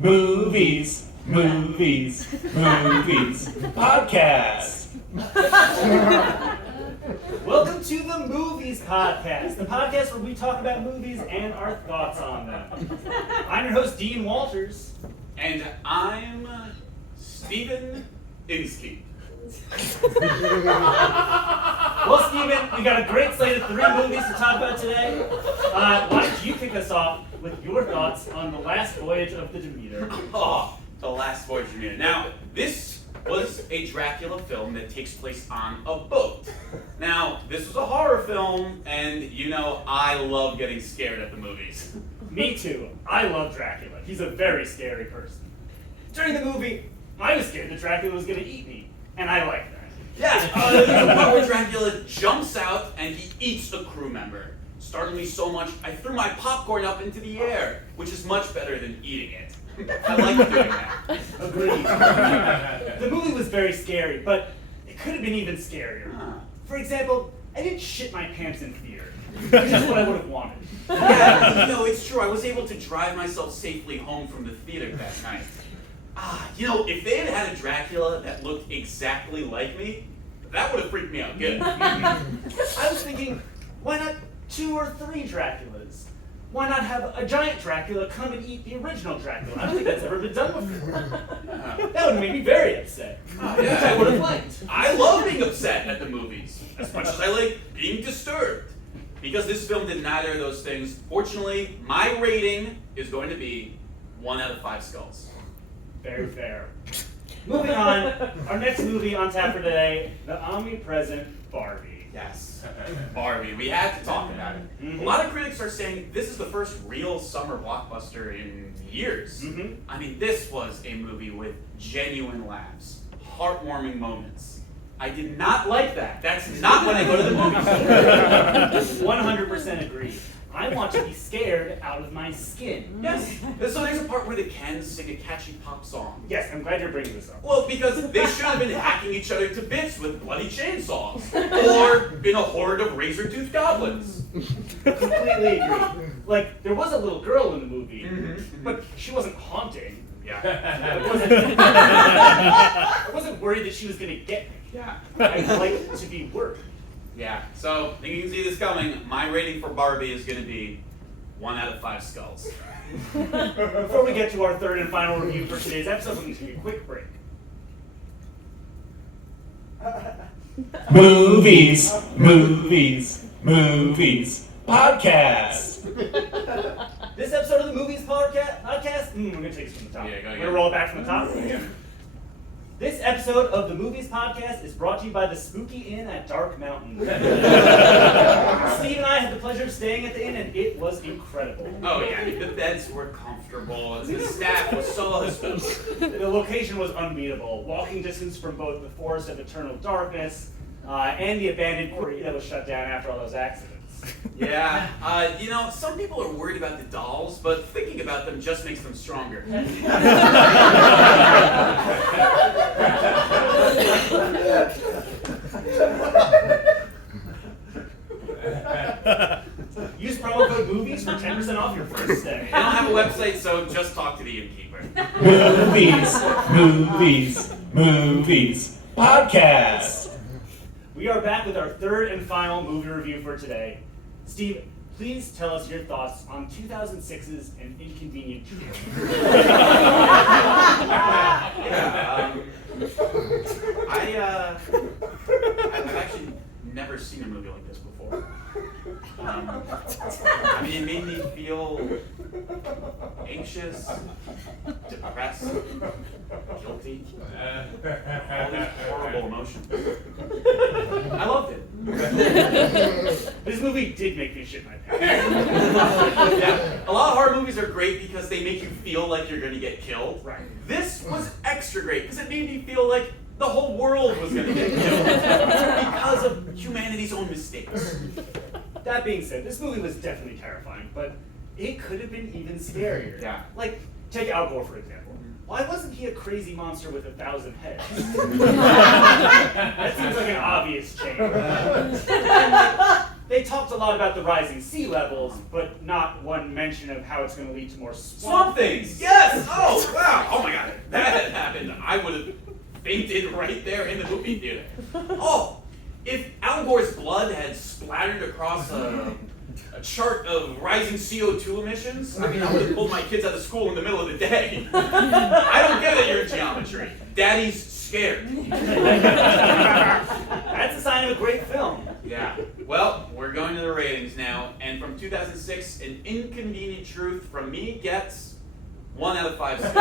Movies, movies, movies. Podcast. Welcome to the Movies Podcast, the podcast where we talk about movies and our thoughts on them. I'm your host, Dean Walters. And I'm Steven Inskeep. Well, Steven, we got a great slate of 3 movies to talk about today. Why don't you kick us off with your thoughts on The Last Voyage of the Demeter? Oh, The Last Voyage of the Demeter. Now, this was a Dracula film that takes place on a boat. Now, this was a horror film, and you know I love getting scared at the movies. Me too. I love Dracula. He's a very scary person. During the movie, I was scared that Dracula was going to eat me, and I like that. Yeah, there's a part where Dracula jumps out and he eats a crew member. Startled me so much, I threw my popcorn up into the air, which is much better than eating it. I like doing that. Agreed. The movie was very scary, but it could have been even scarier. For example, I didn't shit my pants in theater, which is what I would have wanted. Yeah, you know, it's true. I was able to drive myself safely home from the theater that night. You know, if they had had a Dracula that looked exactly like me, that would have freaked me out good. I was thinking, why not 2 or 3 Draculas? Why not have a giant Dracula come and eat the original Dracula? I don't think that's ever been done before. That would have made me very upset. Which I would have liked. I love being upset at the movies, as much as I like being disturbed. Because this film did neither of those things. Fortunately, my rating is going to be 1 out of 5 skulls. Very fair. Moving on, our next movie on tap for today, the omnipresent Barbie. Yes, Barbie. We had to talk about it. Mm-hmm. A lot of critics are saying this is the first real summer blockbuster in years. Mm-hmm. I mean, this was a movie with genuine laughs, heartwarming moments. I did not like that. That's not when I go to the movies. 100% agree. I want to be scared out of my skin. Yes. So there's a part where the Kens sing a catchy pop song. Yes, I'm glad you're bringing this up. Well, because they should have been hacking each other to bits with bloody chainsaws, or been a horde of razor-toothed goblins. Completely agree. Like, there was a little girl in the movie, Mm-hmm. but she wasn't haunting. Yeah. I wasn't worried that she was going to get me. Yeah. I'd like to be worried. Yeah. So, I think you can see this coming. My rating for Barbie is going to be 1 out of 5 skulls. Before we get to our third and final review for today's episode, we're going to take a quick break. Movies, movies, movies. Podcast. This episode of the Movies Podcast, we're going to take this from the top. Yeah, go We're again. going to roll it back from the top. This episode of the Movies Podcast is brought to you by the Spooky Inn at Dark Mountain. Steve and I had the pleasure of staying at the inn, and it was incredible. Oh yeah, I mean, the beds were comfortable. The staff was so hospitable. The location was unbeatable. Walking distance from both the Forest of Eternal Darkness and the abandoned quarry that was shut down after all those accidents. Yeah, you know, some people are worried about the dolls, but thinking about them just makes them stronger. Use promo code MOVIES for 10% off your first stay. I don't have a website, so just talk to the innkeeper. Movies, movies, movies. Podcast. We are back with our third and final movie review for today. Steve, please tell us your thoughts on 2006's An Inconvenient Truth. I've actually never seen a movie like this before. I mean, it made me feel anxious, depressed, guilty, all these horrible emotions. I loved it. This movie did make me shit my pants. Yeah, a lot of horror movies are great because they make you feel like you're going to get killed. Right. This was extra great because it made me feel like the whole world was going to get killed because of humanity's own mistakes. That being said, this movie was definitely terrifying, but it could have been even scarier. Yeah. Like, take Al Gore, for example. Why wasn't he a crazy monster with 1,000 heads? That seems like an obvious change. And, like, they talked a lot about the rising sea levels, but not one mention of how it's going to lead to more Swamp Things! Yes! Oh, I would have fainted right there in the movie theater. Oh, if Al Gore's blood had splattered across a chart of rising CO2 emissions, I mean, I would have pulled my kids out of school in the middle of the day. I don't get it, you're in geometry. Daddy's scared. That's a sign of a great film. Yeah. Well, we're going to the ratings now, and from 2006, An Inconvenient Truth from me gets 1 out of 5 stars.